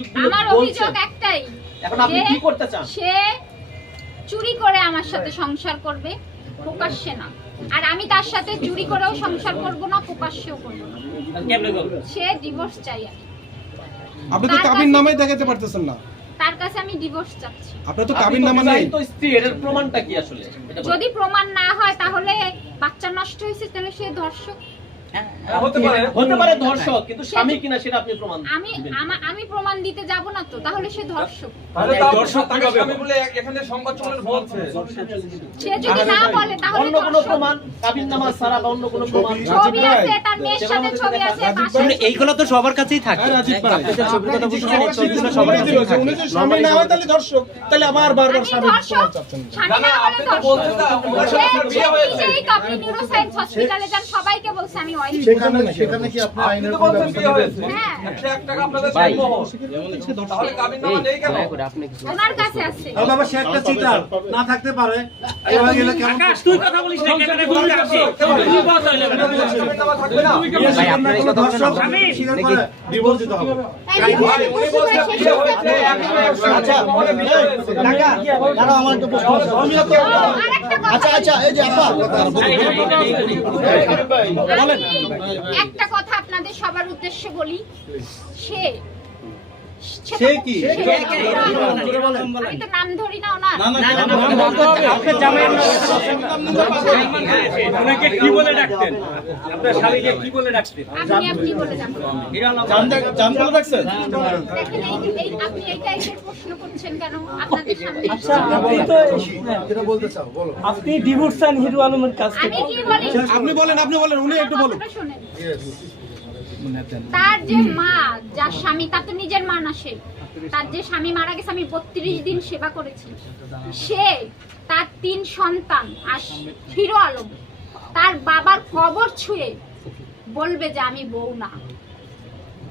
আমার অভিযোগ একটাই এখন আপনি কি করতে চান? সে চুরি করে আমার সাথে সংসার করবে প্রকাশ্যে না। আর আমি তার সাথে চুরি করেও সংসার করব না প্রকাশ্যেও করব না। সে ডিভোর্স চাই আমি। আপনি তো কাবিন কাছে- নামাই দেখাতে পারতেছেন না। তার কাছে আমি ডিভোর্স চাচ্ছি। আপনার তো কাবিন নামা নাই। বিবাহিত স্ত্রী এর প্রমাণটা কি আসলে? যদি প্রমাণ না হয় তাহলে বাচ্চা নষ্ট হয়েছে তাহলে সে ধর্ষক। হতে পারে। ধর্ষক কিন্তু স্বামী কিনা সেটা আপনি প্রমাণ আমি আমি প্রমাণ দিতে যাব না তো তাহলে সে ধর্ষক তাহলে তার কীভাবে স্বামী বলে এখানে সংবাদ সম্মেলন বলছে। সে যদি না বলে তাহলে অন্য কোনো প্রমাণ কাবিন নামাজ ছাড়া বা অন্য কোনো প্রমাণ। ছবি আছে তার মেয়ের সাথে ছবি আছে পাশে এইগুলো তো সবার কাছেই থাকে। হ্যাঁ, রাজীব ভাই। ছবির কথা বলছেন এই ছবিগুলো সবার কাছেই যে উনি যদি স্বামী না হয় তাহলে দর্শক তাহলে আবার বারবার আমি স্বামী ধর্ষক চাচ্ছেন না, না না, আপনি তো বলছেন না, ওনার সাথে বিয়ে হয়েছে। নিজেই তো নিউরোসায়েন্স হসপিটালে যান সবাইকে বলছে আমি সেখানে সেখানে কি আপনি আপনি আইনের কোনো ব্যবস্থা হয়েছে হ্যাঁ। একশো এক টাকা আপনাদের ভাই। তাহলে কাবিন নামা নেই কেন দয়া করে আপনি কিছু ওনার কাছে আছে। আর বাবা সে একটা চিটার না থাকতে পারে। এভাবে গেলে কেমন তুই কথা বলিস না আসছে তুই হইল ভাই আপনার এই কথা দর্শক হবে আচ্ছা দাঁড়াও আমার একটা প্রশ্ন আছে। কথা আচ্ছা আচ্ছা এই যে আপা। আমি একটা কথা আপনাদের সবার উদ্দেশ্যে বলি। সে সে কি? সে- আমি তো নাম ধরি না ওনার। আপনার জামাইয়ের ওনাকে কি বলে ডাকতেন? আপনার স্বামীকে কি বলে ডাকতেন? আপনি আপনি বলে যান জানতে জানতে রাখছেন দেখেন এই- এই আপনি এই টাইপের প্রশ্ন করছেন কেন? আপনাদের সামনে। যেটা বলতে চাও বলো। আপনি ডিভোর্স চান হিরো আলমের কাছ আমি কি বলি? আপনি বলেন আপনি বলেন উনি একটু বলুন। শোনেন। তার যে মা যার স্বামী তার তো নিজের মা না সে। তার যে স্বামী মারা গেছে আমি বত্রিশ দিন সেবা করেছি। সে তার তিন সন্তান আর হিরো আলম তার বাবার কবর ছুঁয়ে বলবে যে আমি বউ না।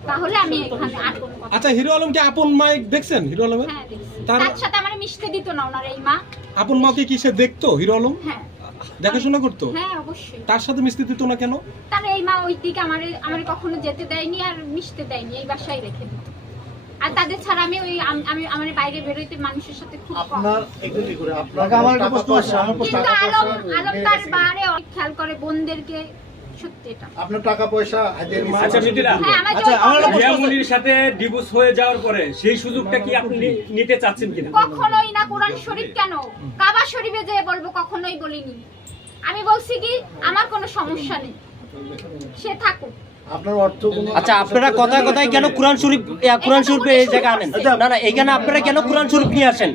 তাহলে আমি এখানে আর কোনো কথা আচ্ছা হিরো আলম কি আপন মাইক দেখছেন? হিরো আলমের? হ্যাঁ তার- তার সাথে আমার মিশতে দিত না ওনার এই মা। আপন মাকে কি সে দেখতো হিরো আলম? হ্যাঁ। দেখাশোনা করতো? হ্যাঁ অবশ্যই। তার সাথে মিশতে দিত না কেন? তার এই মা ওই দিকে আমার আমার কখনো যেতে দেয়নি আর মিশতে দেয়নি এই বাসায় রেখে দিত। আর তাদের ছাড়া আমি ওই আমি আমার বাইরে বেরোইতে মানুষের সাথে খুব কম। আপনার একটু কি করে আপনার আমার একটা প্রশ্ন আছে। আমার প্রশ্ন আলম আলম তার বারে অনেক খেয়াল করে বোনদেরকে। সত্যি এটা। আপনার টাকা পয়সা আচ্ছা মিতিরা হ্যাঁ আচ্ছা, আমার একটা প্রশ্ন আছে। রিয়ামনির সাথে ডিভোর্স হয়ে যাওয়ার পরে সেই সুযোগটা কি আপনি নিতে চাচ্ছেন কিনা? কখনোই না কোরআন শরীফ কেন? কাবা শরীফে যে বলব কখনোই বলিনি। আমি বলছি কি আমার কোনো সমস্যা নেই। সে থাকুক। আচ্ছা আপনারা কথায় কথায় কেন কোরআন শরীফ কোরআন শরীফ এই জায়গায় আনেন? না না এখানে আপনারা কেন কোরআন শরীফ নিয়ে আসেন?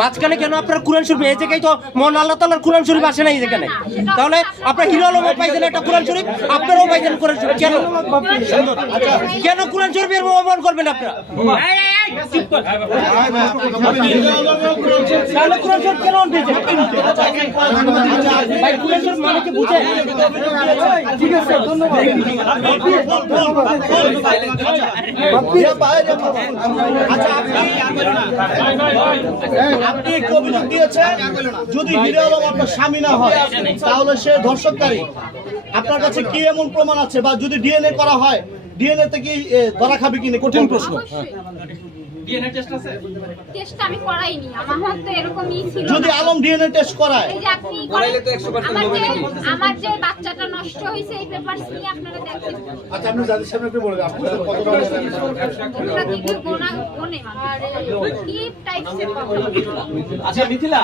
মাঝখানে কেন আপনারা কোরআন শরীফ এই জায়গায় তো মন আল্লাহ তাআলার কোরআন শরীফ আসে না এই যেখানে তাহলে আপনার হিরো আলমও পাইছেন একটা কোরআন শরীফ আপনারাও পাইছেন কোরআন শরীফ কেন? কেন কোরআন শরীফের অপমান করবেন আপনারা? তাহলে কোরআন শরীফ কেন আনতেছেন ভাই কোরআন শরীফ মানে কি বুঝেন ঠিক আছে ধন্যবাদ। আচ্ছা আপনি অভিযোগ দিয়েছেন, যদি হিরে আলম আপনার স্বামী না হয়, তাহলে সে ধর্ষককারী আপনার কাছে কি এমন প্রমাণ আছে? বা যদি ডিএনএ করা হয় ডিএনএ তে কি ধরা খাবে কিনা? কঠিন প্রশ্ন। অবশ্যই টেস্ট আমি করাইনি আমার হাতে এরকমই ছিল যদি আলম ডিএনএ টেস্ট করায়। এই যে আপনি করেন, আমার যে আমার যে বাচ্চাটা নষ্ট হয়েছে এই পেপারস নিয়ে আপনারা দেখেন। আচ্ছা আপনি জাতির সামনে একটু বলে দেন আপনার কত গোনা গোনে আর কি প্রবলেম আচ্ছা মিথিলা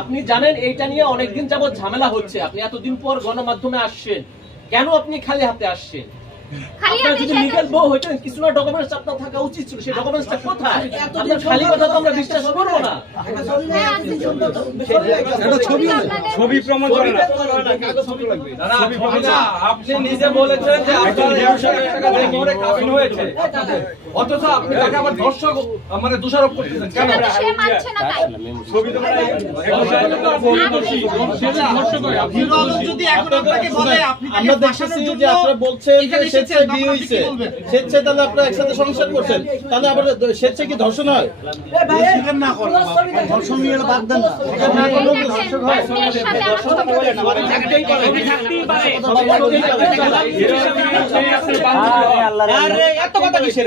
আপনি জানেন এইটা নিয়ে অনেকদিন যাবত ঝামেলা হচ্ছে। আপনি এতদিন পর গণমাধ্যমে আসছেন। কেন আপনি খালি হাতে আসছেন? খালি আপনার হাতে যদি লিগ্যাল বউ হইতেন কিছু না ডকুমেন্টস আপনার থাকা উচিত ছিল। সেই ডকুমেন্টসটা কোথায়? আপনার খালি কথা তো আমরা বিশ্বাস করব না। ছবি। ছবি ছবি প্রমাণ করে না না, না, আপনি নিজে বলেছেন যে আপনার কাবিন হয়েছে। অথচ আপনি তাকে আবার ধর্ষক মানে দোষারোপ করতেছেন। কেন? সেটা তো সে মানছে না তাই। আমরা দেখতেছি যে আপনারা বলছেন যে স্বেচ্ছায় বিয়ে হয়েছে স্বেচ্ছায় তাহলে আপনারা একসাথে সংসার করছেন তাহলে আবার স্বেচ্ছায় কি ধর্ষণ হয় হয় এত কথা কিসের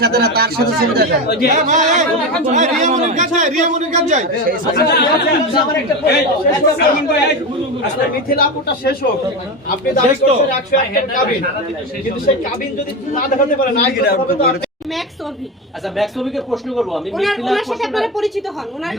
সাথে না তার সাথে যে- রিয়ামনের কাছে রিয়ামনের কাছে যাই মিথিলা আপুটা শেষ হোক। আপনি দাবি করছেন একশো একটা কাবিন। কিন্তু সেই কাবিন যদি না দেখাতে পারে না হবে তো ম্যাক্স অভি আচ্ছা ব্যাকসবিকে প্রশ্ন করব। আমি সাথে আপনারা পরিচিত হন। ওনার